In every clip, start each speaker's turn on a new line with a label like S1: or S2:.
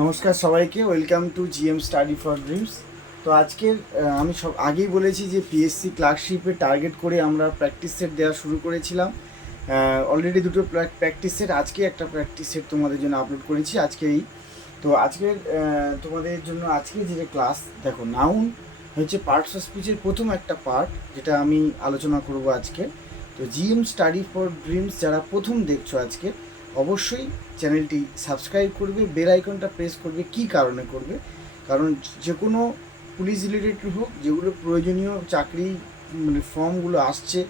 S1: নমস্কার সবাইকে welcome to GM study for dreams তো আজকের আমি সব, আগেই বলেছি যে পিএসসি ক্লার্কশিপে টার্গেট করে আমরা প্র্যাকটিস সেট দেওয়া শুরু করেছিলাম। অলরেডি দুটো প্র্যাকটিস সেট আজকে একটা প্র্যাকটিস সেট তোমাদের জন্য আপলোড করেছি আজকেই। তো আজকের তোমাদের জন্য আজকে যে ক্লাস দেখো নাউন হচ্ছে পার্টস অফ স্পিচের প্রথম একটা পার্ট যেটা আমি আলোচনা করব আজকে। তো জিএম স্টাডি ফর ড্রিমস যারা প্রথম দেখছ আজকে অবশ্যই চ্যানেলটি সাবস্ক্রাইব করবে, বেল আইকনটা প্রেস করবে, কি কারণে করবে? কারণ যে কোনো পুলিশ রিলেটেড হোক, যেগুলো প্রয়োজনীয় চাকরি মানে ফর্মগুলো আসছে,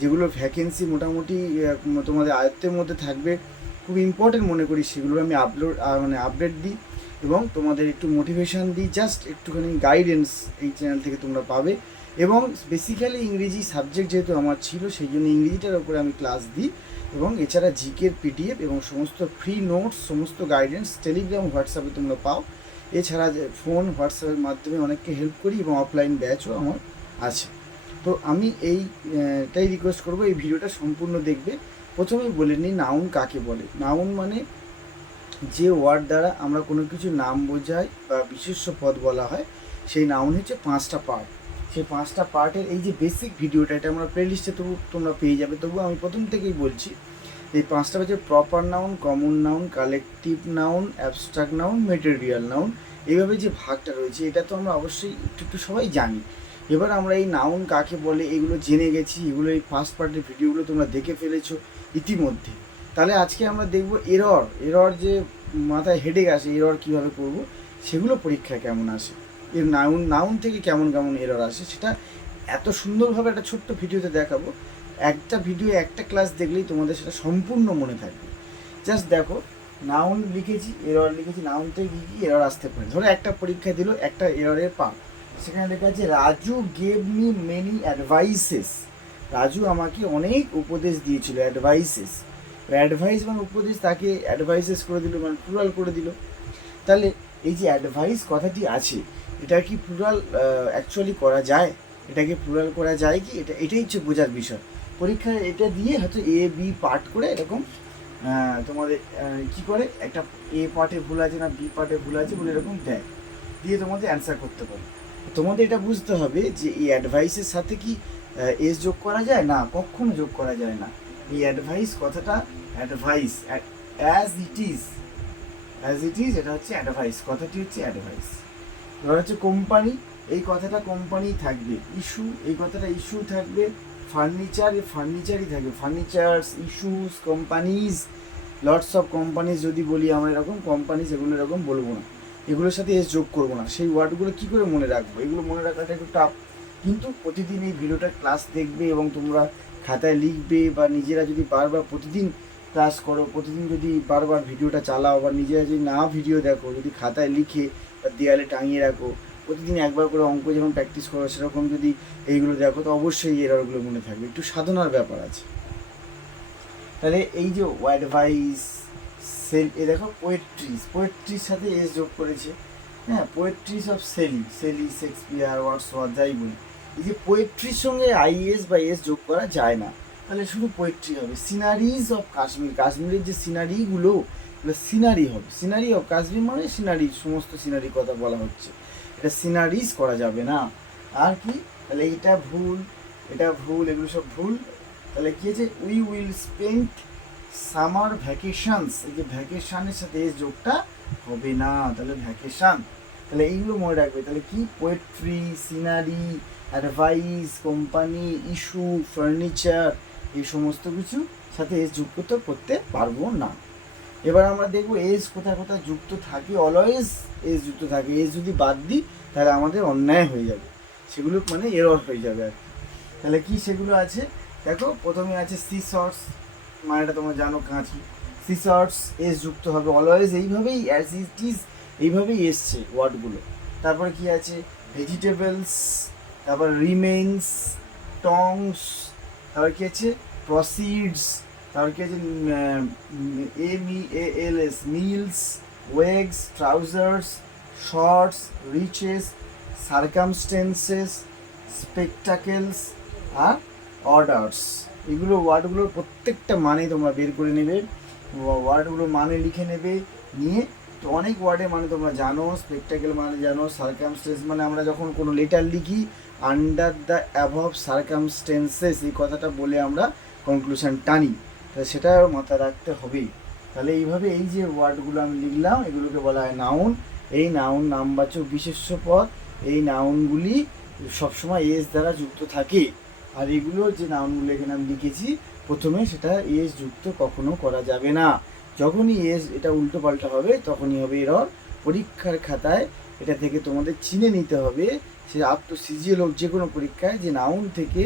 S1: যেগুলো ভ্যাকেন্সি মোটামুটি তোমাদের আয়ত্তের মধ্যে থাকবে, খুব ইম্পর্টেন্ট মনে করি সেগুলো আমি আপলোড মানে আপডেট দিই এবং তোমাদের একটু মোটিভেশন দিই জাস্ট একটুখানি গাইডেন্স এই চ্যানেল থেকে তোমরা পাবে। এবং বেসিক্যালি ইংরেজি সাবজেক্ট যেহেতু আমার ছিল, সেই জন্য ইংরেজিটার উপরে আমি ক্লাস দিই এবং এছাড়া জিকের পিডিএফ এবং সমস্ত ফ্রি নোটস সমস্ত গাইডেন্স টেলিগ্রাম হোয়াটসঅ্যাপে তোমরা পাও। এছাড়া ফোন হোয়াটসঅ্যাপের মাধ্যমে অনেককে হেল্প করি এবং অফলাইন ব্যাচও আমার আছে। তো আমি এইটাই রিকোয়েস্ট করব এই ভিডিওটা সম্পূর্ণ দেখবে। প্রথমেই বলে নিই নাউন কাকে বলে। নাউন মানে যে ওয়ার্ড দ্বারা আমরা কোনো কিছু নাম বোঝাই বা বিশেষ্য পদ বলা হয়, সেই নাউন হচ্ছে পাঁচটা পার্ট সেই পাঁচটা পার্টের এই যে বেসিক ভিডিওটা, এটা আমরা প্লেলিস্টে তবু তোমরা পেয়ে যাবে। তবু আমি প্রথম থেকেই বলছি এই পাঁচটা হচ্ছে proper noun common noun collective noun abstract noun material noun এইভাবে যে ভাগটা রয়েছে, এটা তো আমরা অবশ্যই একটু একটু সবাই জানি। এবার আমরা এই নাউন কাকে বলে, এগুলো জেনে গেছি, এগুলো এই ফার্স্ট পার্টের ভিডিওগুলো তোমরা দেখে ফেলেছো ইতিমধ্যে। তাহলে আজকে আমরা দেখব এরর এরর যে মাথায় হেডে আসে এরর কীভাবে করব, সেগুলো পরীক্ষায় কেমন আসে। এর নাউন নাউন থেকে কেমন কেমন এরর আসে সেটা এত সুন্দরভাবে একটা ছোট্ট ভিডিওতে দেখাবো। একটা ভিডিও একটা ক্লাস দেখলেই তোমাদের সেটা সম্পূর্ণ মনে থাকবে। জাস্ট দেখো, নাউন লিখেছি এরর লিখেছি, নাউন থেকে কী কী এরর আসতে পারে। ধরো একটা পরীক্ষা দিল, একটা এররের পার্ট সেখানে লেখা আছে, Raju gave me many advices Raju আমাকে অনেক উপদেশ দিয়েছিল অ্যাডভাইসেস অ্যাডভাইস মানে উপদেশ, তাকে অ্যাডভাইসেস করে দিল মানে প্লুরাল করে দিল। তাহলে এই যে অ্যাডভাইস কথাটি আছে এটা কি প্লুরাল অ্যাকচুয়ালি করা যায়? এটাকে প্লুরাল করা যায় কি? এটা, এটাই হচ্ছে বোঝার বিষয়। পরীক্ষায় এটা দিয়ে হয়তো এ বি পার্ট করে এরকম তোমাদের কি করে? একটা এ পার্টে ভুল আছে না বি পার্টে ভুল আছে বলে এরকম দেয়। দিয়ে তোমাদের অ্যান্সার করতে পারো। তোমাদের এটা বুঝতে হবে যে এই অ্যাডভাইসের সাথে কি এস যোগ করা যায় না, কখনো যোগ করা যায় না। এই অ্যাডভাইস কথাটা advice as it is as it is এটা হচ্ছে অ্যাডভাইস কথাটি হচ্ছে অ্যাডভাইস এবার হচ্ছে কোম্পানি এই কথাটা কোম্পানি থাকবে। ইস্যু এই কথাটা ইস্যু থাকবে। ফার্নিচার ফার্নিচারই থাকবে। Furnitures issues companies lots of companies যদি বলি আমরা এরকম কোম্পানিজ এগুলো এরকম বলব না। এগুলোর সাথে এস যোগ করব না। সেই ওয়ার্ডগুলো কী করে মনে রাখব? এগুলো মনে রাখাটা একটু টাফ কিন্তু প্রতিদিন এই ভিডিওটা ক্লাস দেখবে এবং তোমরা খাতায় লিখবে বা নিজেরা যদি বারবার প্রতিদিন ক্লাস করো, প্রতিদিন যদি বারবার ভিডিওটা চালাও বা নিজেরা যদি না ভিডিও দেখো, যদি খাতায় লিখে বা দেয়ালে টাঙিয়ে রাখো, প্রতিদিন একবার করে অঙ্ক যেমন প্র্যাকটিস করো, সেরকম যদি এইগুলো দেখো, তো অবশ্যই এররগুলো মনে থাকবে। একটু সাধনার ব্যাপার আছে। তাহলে এই যে অ্যাডভাইস সেল এ দেখো পোয়েট্রিজ পোয়েট্রির সাথে এস যোগ করেছে। হ্যাঁ poetries of Shelley Shelley Shakespeare Wordsworth যাই বলি। এই যে পোয়েট্রির সঙ্গে আইএস বা এস যোগ করা যায় না। তাহলে শুধু পোয়েট্রি হবে। সিনারিজ অফ কাশ্মীর কাশ্মীরের যে সিনারিগুলো এগুলো সিনারি হবে। সিনারি অফ কাশ্মীর মানে সিনারি সমস্ত সিনারি কথা বলা হচ্ছে। এটা সিনারিজ করা যাবে না। আর কি? তাহলে এটা ভুল এটা ভুল, এগুলো সব ভুল। তাহলে কি আছে? We will spend summer vacations এই যে ভ্যাকেশনের সাথে এই যোগটা হবে না। তাহলে ভ্যাকেশন তাহলে এইগুলো মনে রাখবে। তাহলে কি? Poetry scenery advice company issue furniture এই সমস্ত কিছু সাথে এস যুক্ত করতে পারব না। এবার আমরা দেখব এস কোথায় কোথায় যুক্ত থাকে অলওয়েজ এস যুক্ত থাকে। এস যদি বাদ দিই, তাহলে আমাদের অন্যায় হয়ে যাবে। সেগুলো মানে এরর হয়ে যাবে আর কি। তাহলে কি সেগুলো আছে? দেখো, প্রথমে আছে সি শর্টস মানেটা তোমরা জানো কাঁচি। সি শর্টস এস যুক্ত হবে অলওয়েজ এইভাবেই অ্যাজ ইট ইজ এইভাবেই এসছে ওয়ার্ডগুলো তারপরে কি আছে? ভেজিটেবলস তারপর রিমেইনস টংস তারপর কি আছে? প্রসিডস তারপর কি আছে? M E L S meals wages trousers shorts riches circumstances spectacles আর অর্ডার্স এগুলো ওয়ার্ডগুলোর প্রত্যেকটা মানে তোমরা বের করে নেবে। ওয়ার্ডগুলো মানে লিখে নেবে। নিয়ে তো অনেক ওয়ার্ডে মানে তোমরা জানো। স্পেকটাকেল মানে জানো সার্কামস্টেন্স মানে আমরা যখন কোনো লেটার লিখি আন্ডার দ্য অ্যাভব সার্কামস্টেন্সেস এই কথাটা বলে আমরা কনক্লুশন টানি। তা সেটা মাথায় রাখতে হবেই। তাহলে এইভাবে এই যে ওয়ার্ডগুলো আমি লিখলাম, এগুলোকে বলা হয় নাউন এই নাউন নামবাচক বিশেষ্য পদ, এই নাউনগুলি সবসময় এস দ্বারা যুক্ত থাকে। আর এগুলো যে নাউনগুলো এখানে আমি লিখেছি, প্রথমে সেটা এস যুক্ত কখনো করা যাবে না। যখনই এস এটা উল্টো পাল্টা হবে, তখনই হবে এরর পরীক্ষার খাতায় এটা থেকে তোমাদের চিনে নিতে হবে, সে আপ টু সিজিএল হোক যে কোনো পরীক্ষায় যে নাউন থেকে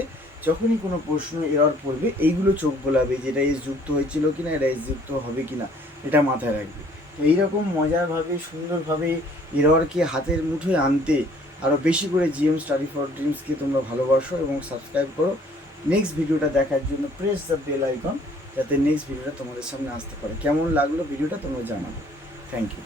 S1: যখনই কোনো প্রশ্ন এরর পড়বে, এইগুলো চোখ বোলাবে যে এটা এস যুক্ত হয়েছিল কিনা, এটা এস যুক্ত হবে কি না এটা মাথায় রাখবে। তো এইরকম মজারভাবে, সুন্দরভাবে এররকে হাতের মুঠোয় আনতে আরও বেশি করে জিএম স্টাডি ফর ড্রিমসকে তোমরা ভালোবাসো এবং সাবস্ক্রাইব করো। নেক্সট ভিডিওটা দেখার জন্য প্রেস দ্য বেল আইকন যাতে নেক্সট ভিডিওটা তোমাদের সামনে আসতে পারে। কেমন লাগল ভিডিওটা তোমরা জানাবে। Thank you